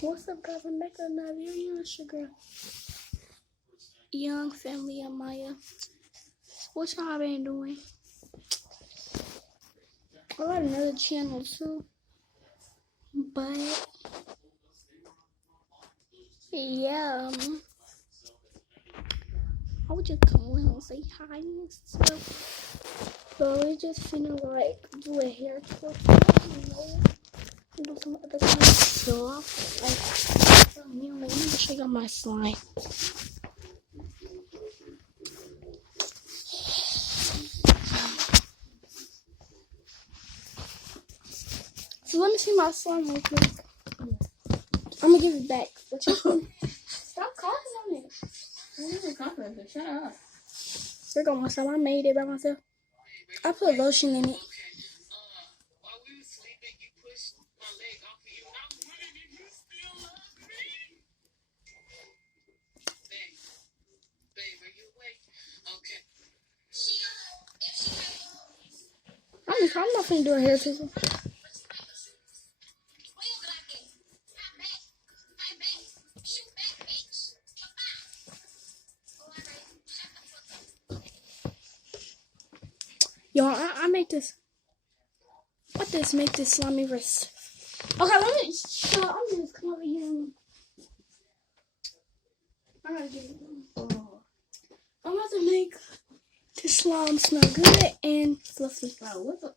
What's up, guys? I'm back with another video. It's your girl, Young Family and Maya. What y'all been doing? I got another channel too, but yeah, I would just come in and say hi and stuff. But we just finna like do a hair tutorial, do some other kind of stuff. Like, let me show you my slime. So let me see my slime real quick. I'm gonna give it back. What you think? Stop coughing on it. I'm not coughing, but shut up. Here go my slime. I made it by myself. I put lotion in it. I'm not finna do a hair tutorial. Y'all, I make this. What this make this slimy wrist? Okay, let me show. I'm just come over here. And I gotta get it. I'm about to make this slime smell good and fluffy. Wow, what the?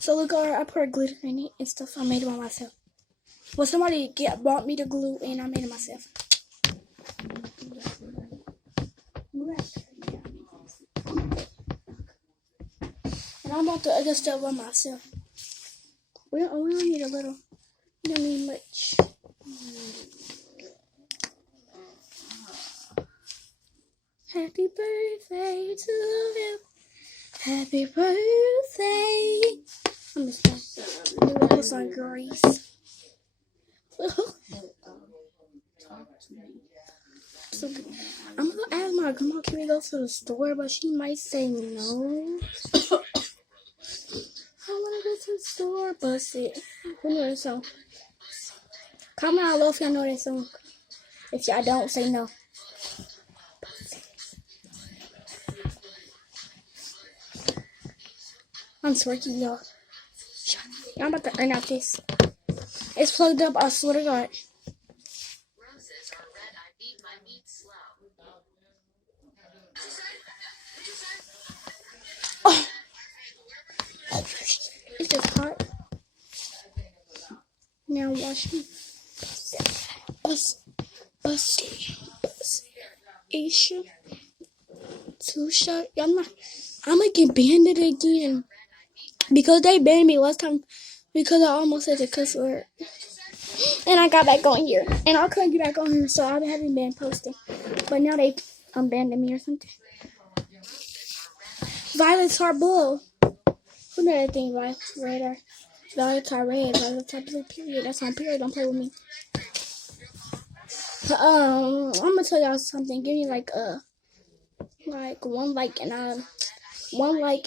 So look, I put glitter in it and stuff. I made it by myself. Well, somebody bought me the glue and I made it myself. And I'm about to other stuff by myself. We don't need a little. We don't need much. Happy birthday to you. Happy birthday. I'm just gonna put some grease. So I'm gonna ask my grandma, can we go to the store? But she might say no. I wanna go to the store, bust it. Who know that song? Comment down below if y'all know that song. If y'all don't, say no. I'm twerking, y'all. I'm about to earn out this. It's plugged up, I swear to God. Roses are red, I beat my meat slow. Oh. It's just hot. Now watch me. Asia. Two shot. I'm gonna get banned again. Because they banned me last time. Because I almost said the cuss word. And I got back on here. And I couldn't get back on here, so I haven't been posting. But now they unbanned me or something. Violet's heart blue. Who know that thing? Violet's red. Violet's are red. Violet's are blue. Period. That's on period. Don't play with me. I'm gonna tell y'all something. Give me like one like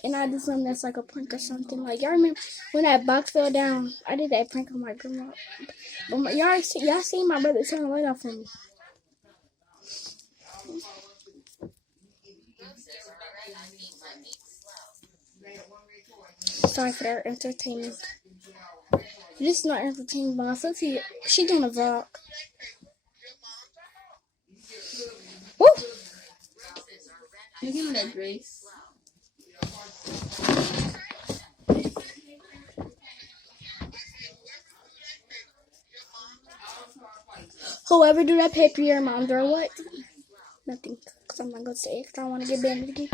and I do something that's like a prank or something. Like y'all remember when that box fell down? I did that prank on my grandma. But y'all seen my brother turn the light off on me. Sorry for that entertainment. This is not entertainment, but so she doing a vlog. Woo! You give me that grace. Whoever do that, pay for your mom or what? Nothing, because I'm not going to say it, because I don't want to get banned again.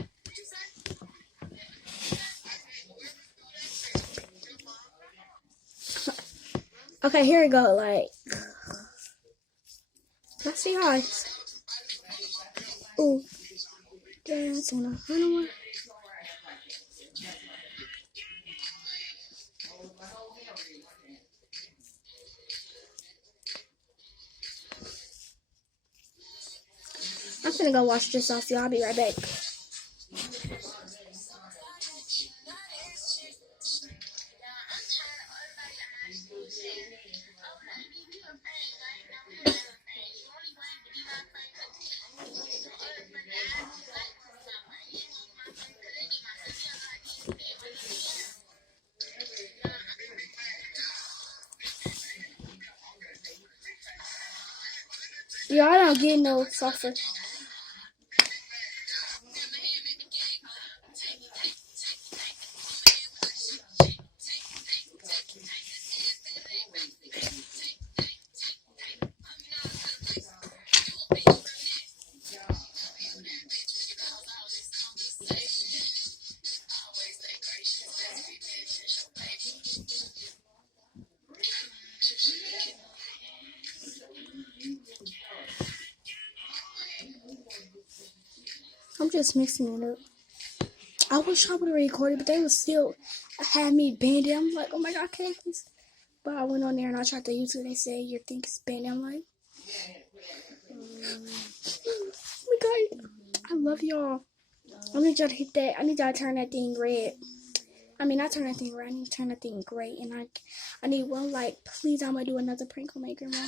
Okay, here we go, like, let's see eyes. Ooh, dance on a runaway. I'm gonna go wash this off, y'all. I'll be right back. Yeah, I don't get no suffer. I'm just mixing it up. I wish I would have recorded, but they was still had me banned. I'm like, oh my god, I can't do this. But I went on there and I tried to use it. They say your thing is banned. I'm like, oh my god, I love y'all. I need y'all to hit that. I need y'all to turn that thing red. I mean, not turn that thing red. I need to turn that thing gray. And I need one like, please. I'm gonna do another prank on my grandma.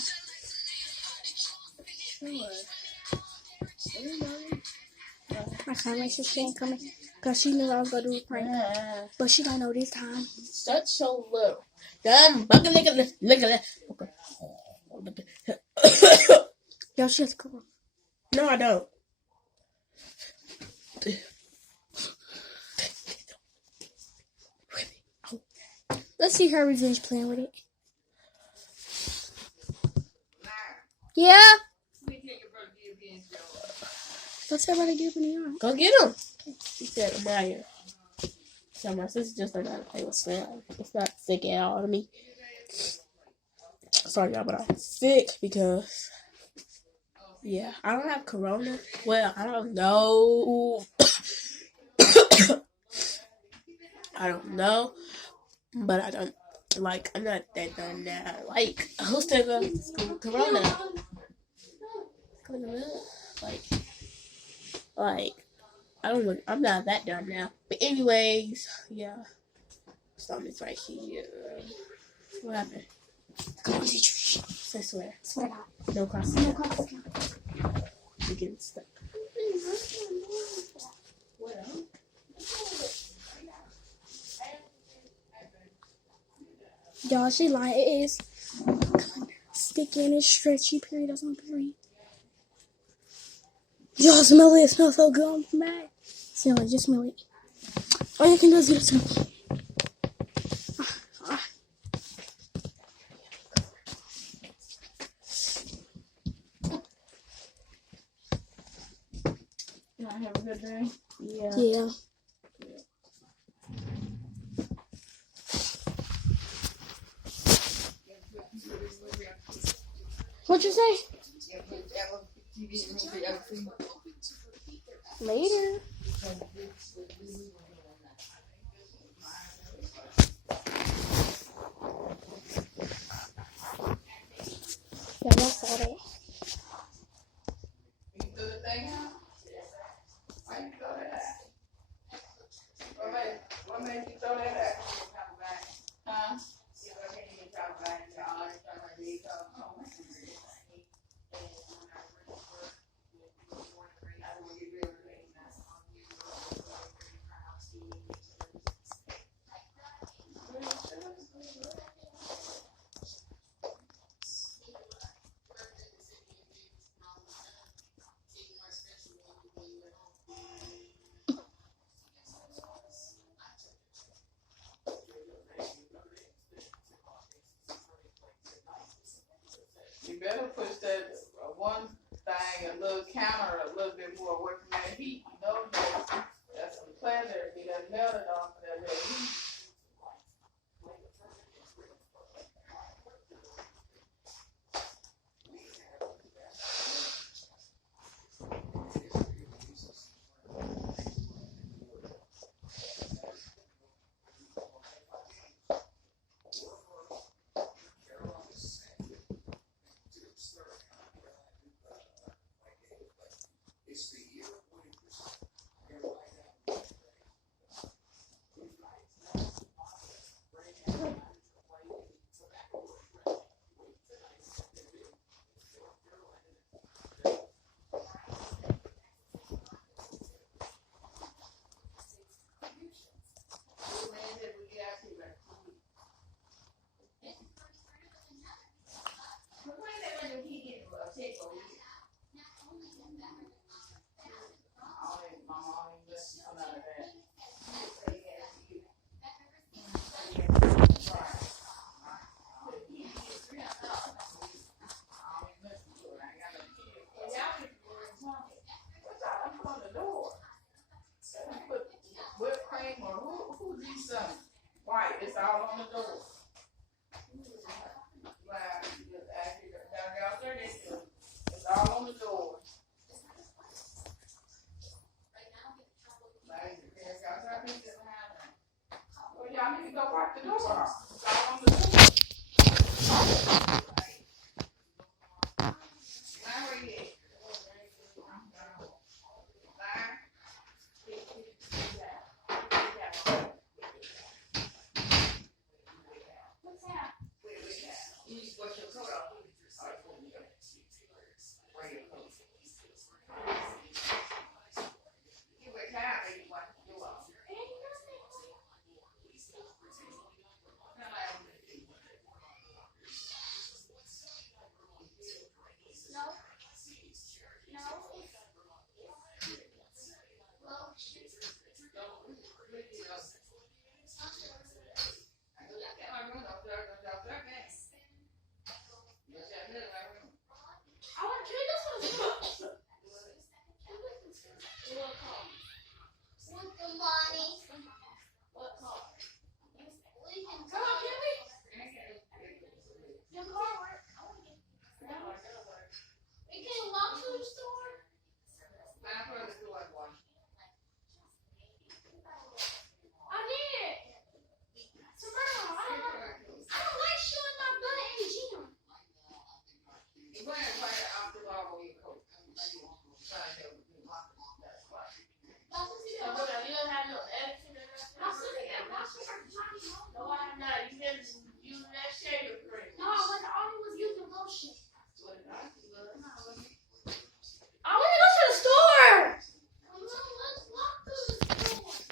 My camera she ain't coming because she knew I was gonna do a prank, but she don't know this time. Such so little. Dumb. Look at that. Yo, she has to come on. No, I don't. Let's see her revenge playing with it. Yeah. Let's everybody give me on. Go get him. She said, Maya. So my sister just learned how to play with slime. It's not sick at all to me. Sorry, y'all, but I'm sick because, yeah, I don't have corona. Well, I don't know. I don't know. But I don't, like, I'm not that dumb now. Like, who's still going to school with corona? Like, I don't look, I'm not that dumb now. But anyways, yeah. Stomach's right here. What happened? Come on, teacher. I swear. Swear out. No crossing. No cross. You're getting stuck. Y'all, she lying. It is sticky and it's stretchy. Period. That's not period. Y'all smell it. It smells so good. I'm mad. Smell it. Just smell it. All you can do is get it. Y'all have a good day. Yeah. Yeah. What'd you say? Later. Yeah, that's all that. What made you throw that at? Huh? You better push that one thing, a little counter, a little bit more away from that heat. You know, that's some pleasure. Be that melted off of that little heat.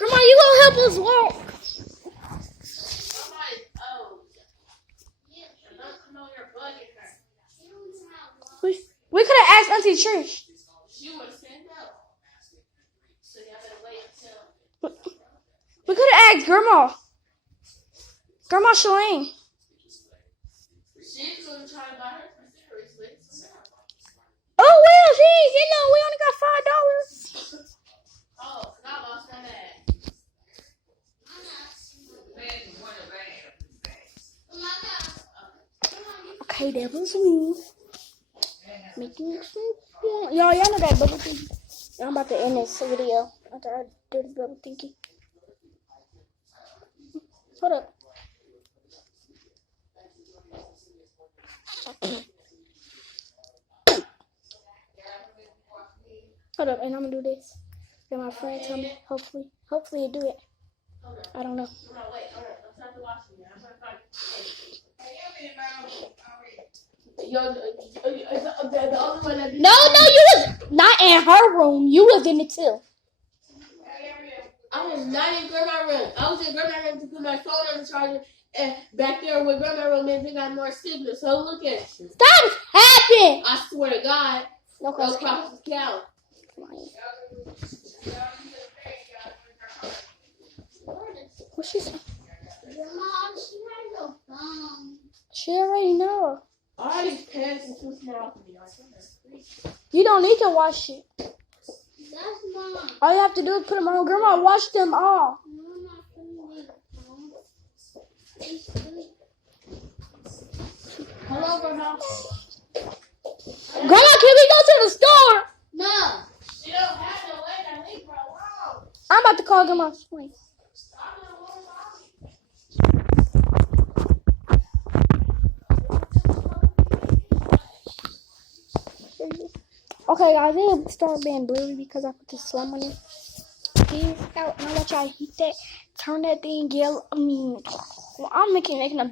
Grandma, you gonna help us walk? We could have asked Auntie Trish. She would have said no. So y'all better wait until. We could have asked Grandma. Grandma Shalane. She's going to try to buy her bracelets. Oh well, she ain't getting no. We only got $5. Oh, not lost my bag. Okay, that was me. Making some. Y'all know that bubble thingy. I'm about to end this video after I do the bubble thingy. Hold up. Hold up, and I'm gonna do this. And my friend tell me, hopefully you do it. I don't know. No, wait, hold on. I'm trying to watch me. I'm trying to find the only one that. No, you was not in her room. You was in it too. I was not in grandma's room. I was in grandma's room to put my phone on the charger, and back there with grandma's room, and they got more signal. So look at you. Stop hacking! I swear to God, No, those cops count. What she say? She already know. All these pants are too small for me. You don't need to wash it. All you have to do is put them on. Grandma washed them all. Hello, Grandma. Grandma, can we go to the store? No. She don't have no way to leave her alone. I'm about to call Grandma. Wait. Okay, guys, it'll start being blurry because I put the slum on it. Peace out. And I want y'all to heat that. Turn that thing yellow. I'm making a